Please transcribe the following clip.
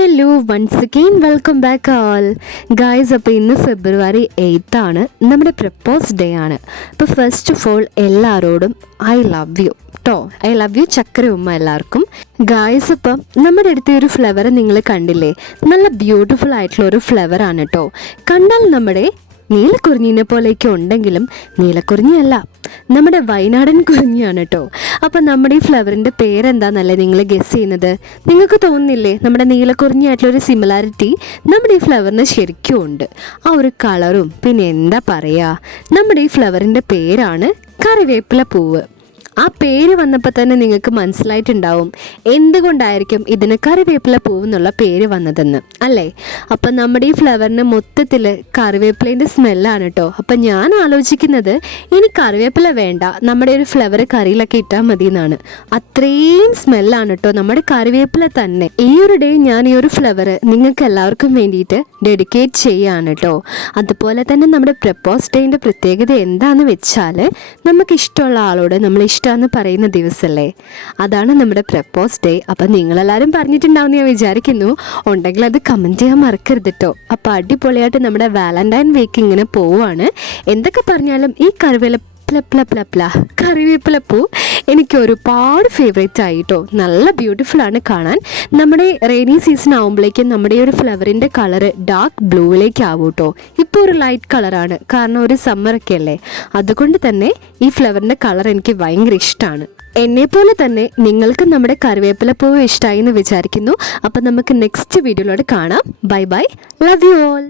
Hello once again welcome back all guys. അപ്പോൾ ഇന്ന് ഫെബ്രുവരി 8 ആണ്, നമ്മുടെ പ്രപ്പോസ് ഡേ ആണ്. അപ്പോൾ ഫസ്റ്റ് ഓഫ് ഓൾ എല്ലാവരോടും ഐ ലവ് യു കേട്ടോ. ഐ ലവ് യു ചക്കര ഉമ്മ എല്ലാവർക്കും. ഗായ്സ്, അപ്പം നമ്മുടെ അടുത്ത ഒരു ഫ്ലവർ നിങ്ങൾ കണ്ടില്ലേ? നല്ല ബ്യൂട്ടിഫുൾ ആയിട്ടുള്ള ഒരു ഫ്ലവർ ആണ് കേട്ടോ. കണ്ടാൽ നമ്മുടെ നീലക്കുറിഞ്ഞിനെ പോലെയൊക്കെ ഉണ്ടെങ്കിലും നീലക്കുറിഞ്ഞിയല്ല, നമ്മുടെ വയനാടൻ കുറിഞ്ഞിയാണ് കേട്ടോ. അപ്പം നമ്മുടെ ഈ ഫ്ലവറിൻ്റെ പേരെന്താണെന്നല്ലേ നിങ്ങൾ ഗസ് ചെയ്യുന്നത്? നിങ്ങൾക്ക് തോന്നുന്നില്ലേ നമ്മുടെ നീലക്കുറിഞ്ഞിയായിട്ടുള്ളൊരു സിമിലാരിറ്റി നമ്മുടെ ഈ ഫ്ലവറിന് ശരിക്കും ഉണ്ട്. ആ ഒരു കളറും പിന്നെ എന്താ പറയുക, നമ്മുടെ ഈ ഫ്ലവറിൻ്റെ പേരാണ് കറിവേപ്പില പൂവ്. ആ പേര് വന്നപ്പോൾ തന്നെ നിങ്ങൾക്ക് മനസ്സിലായിട്ടുണ്ടാവും എന്തുകൊണ്ടായിരിക്കും ഇതിന് കറിവേപ്പില പൂവ് എന്നുള്ള പേര് വന്നതെന്ന്, അല്ലേ? അപ്പം നമ്മുടെ ഈ ഫ്ലവറിന് മൊത്തത്തിൽ കറിവേപ്പിലേൻ്റെ സ്മെല്ലാണ് കേട്ടോ. അപ്പം ഞാൻ ആലോചിക്കുന്നത് ഇനി കറിവേപ്പില വേണ്ട, നമ്മുടെ ഒരു ഫ്ലവർ കറിയിലൊക്കെ ഇട്ടാൽ മതി എന്നാണ്. അത്രയും സ്മെല്ലാണ് കേട്ടോ നമ്മുടെ കറിവേപ്പില തന്നെ. ഈ ഒരു ഡേ ഞാൻ ഈ ഒരു ഫ്ലവർ നിങ്ങൾക്ക് എല്ലാവർക്കും വേണ്ടിയിട്ട് ഡെഡിക്കേറ്റ് ചെയ്യാണ് കേട്ടോ. അതുപോലെ തന്നെ നമ്മുടെ പ്രപ്പോസ് ഡേൻ്റെ പ്രത്യേകത എന്താണെന്ന് വെച്ചാൽ നമുക്കിഷ്ടമുള്ള ആളോട് നമ്മൾ ഇഷ്ടമെന്ന് പറയുന്ന ദിവസമല്ലേ, അതാണ് നമ്മുടെ പ്രപ്പോസ് ഡേ. അപ്പം നിങ്ങളെല്ലാവരും പറഞ്ഞിട്ടുണ്ടാവും ഞാൻ വിചാരിക്കുന്നു. ഉണ്ടെങ്കിൽ അത് കമൻറ്റ് ചെയ്യാൻ മറക്കരുത് കേട്ടോ. അപ്പോൾ അടിപൊളിയായിട്ട് നമ്മുടെ വാലന്റൈൻ വീക്ക് ഇങ്ങനെ പോവുകയാണ്. എന്തൊക്കെ പറഞ്ഞാലും ഈ കറിവേപ്പില പൂ എനിക്ക് ഒരുപാട് ഫേവറേറ്റ് ആയിട്ടോ. നല്ല ബ്യൂട്ടിഫുൾ ആണ് കാണാൻ. നമ്മുടെ റെയിനി സീസൺ ആകുമ്പോഴേക്കും നമ്മുടെ ഈ ഒരു ഫ്ലവറിൻ്റെ കളറ് ഡാർക്ക് ബ്ലൂവിലേക്ക് ആവും കേട്ടോ. ഇപ്പോൾ ഒരു ലൈറ്റ് കളറാണ്, കാരണം ഒരു സമ്മറൊക്കെ അല്ലേ. അതുകൊണ്ട് തന്നെ ഈ ഫ്ലവറിൻ്റെ കളർ എനിക്ക് ഭയങ്കര ഇഷ്ടമാണ്. എന്നെപ്പോലെ തന്നെ നിങ്ങൾക്ക് നമ്മുടെ കറിവേപ്പില പൂവ് ഇഷ്ടമായി എന്ന് വിചാരിക്കുന്നു. അപ്പം നമുക്ക് നെക്സ്റ്റ് വീഡിയോയിലൂടെ കാണാം. Bye bye, love you all.